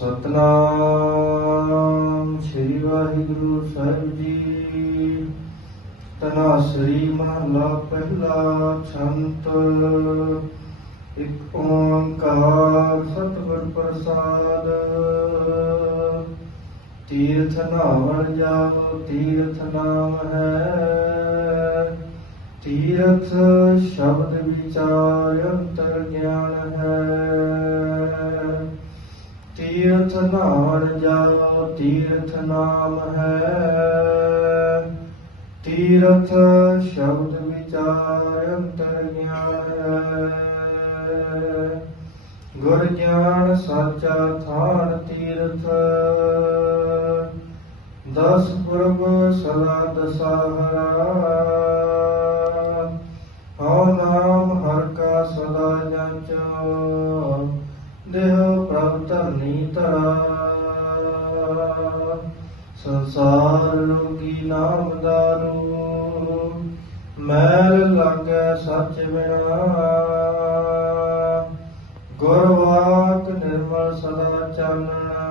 ਸਤਨਾਮ ਸ੍ਰੀ ਵਾਹਿਗੁਰੂ ਸਾਹਿਬ ਜੀ। ਤਨਾਸਰੀ ਮਹਲਾ ਪਹਿਲਾ ਛੰਤ ਇਕ ਓੰਕਾਰ ਸਤਿਗੁਰ ਪ੍ਰਸਾਦ। ਤੀਰਥ ਨਾਵਣ ਜਾਓ ਤੀਰਥ ਨਾਮ ਹੈ। ਤੀਰਥ ਸ਼ਬਦ ਵਿਚਾਰ ਅੰਤਰ ਗਿਆਨ ਹੈ। ਤੀਰਥ ਨਾਮ ਜਾਓ, ਤੀਰਥ ਨਾਮ ਹੈ। ਤੀਰਥ ਸ਼ਬਦ ਵਿਚਾਰ ਅੰਤਰ ਗਿਆਨ ਹੈ। ਗੁਰ ਗਿਆਨ ਸਾਚਾ ਥਾਨ ਤੀਰਥ। ਦਸ ਪੁਰਬ ਸਦਾ ਦਸਾਹਰਾ। ਸੰਸਾਰ ਰੋਗੀ ਨਾਮ ਦਾਰੂ ਮੈਲ ਲਾਗੈ ਸੱਚ ਬਿਨਾ। ਗੁਰਵਾਕ ਨਿਰਮਲ ਸਦਾ ਚਾਨਣਾ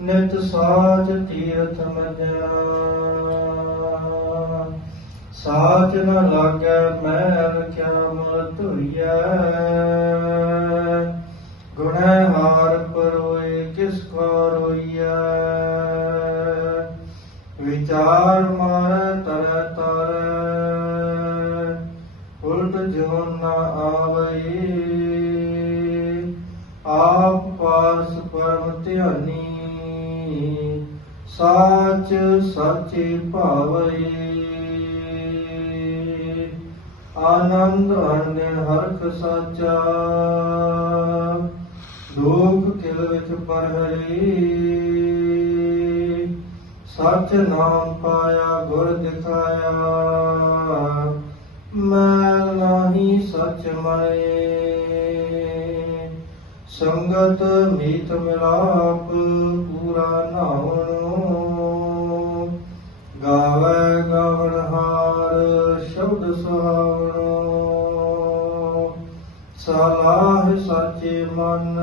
ਨਿਤ ਸਾਚ ਤੀਰਥ ਮਜਣਾ ਸਾਚ ਨ ਲਾਗੈ ਮੈਲ ਕਿਆ ਮਲ ਧੁਰੀਐ ਵਿਚਾਰ ਮਾਰ ਤਰ ਤਰ। ਉਲਟ ਜੋਨ ਨਾ ਆਵਈ। ਆਪ ਪਾਸ ਪਰਮ ਧਿਆਨੀ। ਸਾਚ ਸਾਚੇ ਭਾਵਈ। ਆਨੰਦ ਅਨੰਦ ਹਰਖ ਸਾਚਾ। ਦੁਖ ਕਿਲ ਵਿੱਚ ਪਰਹਰੀ। ਸਚ ਨਾਮ ਪਾਇਆ, ਗੁਰ ਦਿਖਾਇਆ। ਮੈਂ ਨਾਹੀ ਸਚ ਮਨੇ ਸੰਗਤ ਮੀਤ ਮਿਲਾਪ ਪੂਰਾ ਨਾਵਣੋ ਗਾਵੇ ਗਵਨ ਸ਼ਬਦ ਸੁਹਾਵਣੋ। ਸਲਾਹ ਸਾਚੇ ਮਨ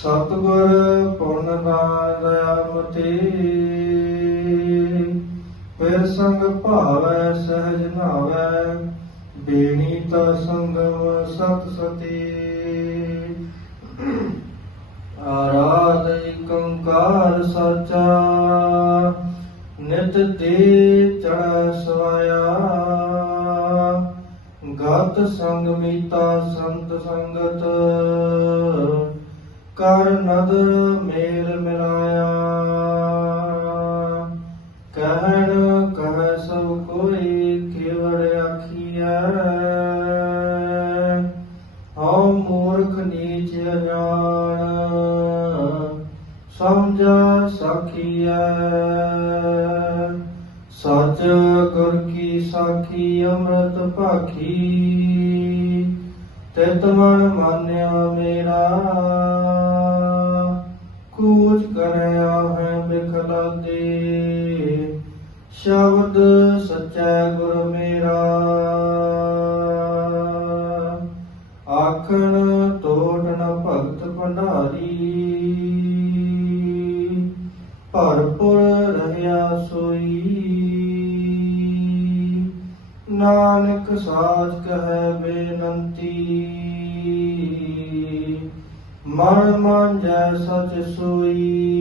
ਸਤਿਗੁਰ ਪੁੰਨ ਦਾਨ ਦਇਆਮਤੀ, ਫਿਰ ਸੰਗ ਭਾਵੈ ਸਹਿਜ ਨਾਵੈ, ਬੇਣੀ ਤਾ ਸੰਗਮ ਸਤ ਸਤੀ। ਆਰਾਧ ਏਕੰਕਾਰ ਸਾਚਾ, ਨਿਤ ਤੇ ਚੜ੍ਹ ਸਵਾਇਆ। ਗਤ ਸੰਗ ਮੀਤਾ ਸੰਤ ਸੰਗਤ ਕਰ ਨਦਰ ਮੇਲ ਮਿਲਾਇਆ। ਕਹਿਣ ਕਹਿ ਸਭ ਕੋਈ ਕੇਵੜ ਆਖੀਐ। ਹਉ ਮੂਰਖ ਨੀਚ ਅਜਾਣ, ਸਮਝਾ ਸਖੀਐ। ਸਚ ਗੁਰ ਕੀ ਸਾਖੀ, ਅੰਮ੍ਰਿਤ ਭਾਖੀ। ਤਿਤ ਮਨ ਮਾਨਿਆ ਮੇਰਾ। ਕੂਚ ਕਰਿਆ ਹੈ ਬਿਖਲਾ ਦੇ। ਸ਼ਬਦ ਸਚੈ ਗੁਰ ਮੇਰਾ। ਆਖਣ ਤੋੜਨ ਭਗਤ ਭੰਡਾਰੀ। ਭਰਪੁਰ ਰਹਿਆ ਸੋਈ। ਨਾਨਕ ਸਾਚ ਕਹੈ ਬੇਨੰਤੀ। ਮਨ ਮਨ ਜੈ ਸਚ ਸੋਈ।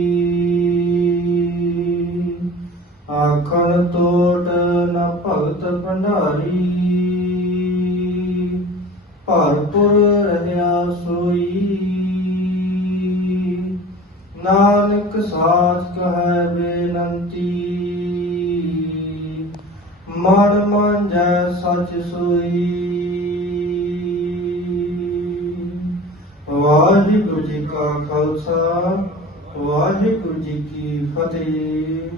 ਆਖਣ ਤੋਟ ਨ ਭਗਤ ਭੰਡਾਰੀ। ਭਰਪੁਰ ਰਹਿਆ ਸੋਈ। ਨਾਨਕ ਸਾਚ ਮਨ ਮਨ ਜੈ ਸਚ ਸੋਈ। ਵਾਹਿਗੁਰੂ ਜੀ ਕਾ ਖਾਲਸਾ ਵਾਹਿਗੁਰੂ ਜੀ ਕੀ ਫਤਿਹ।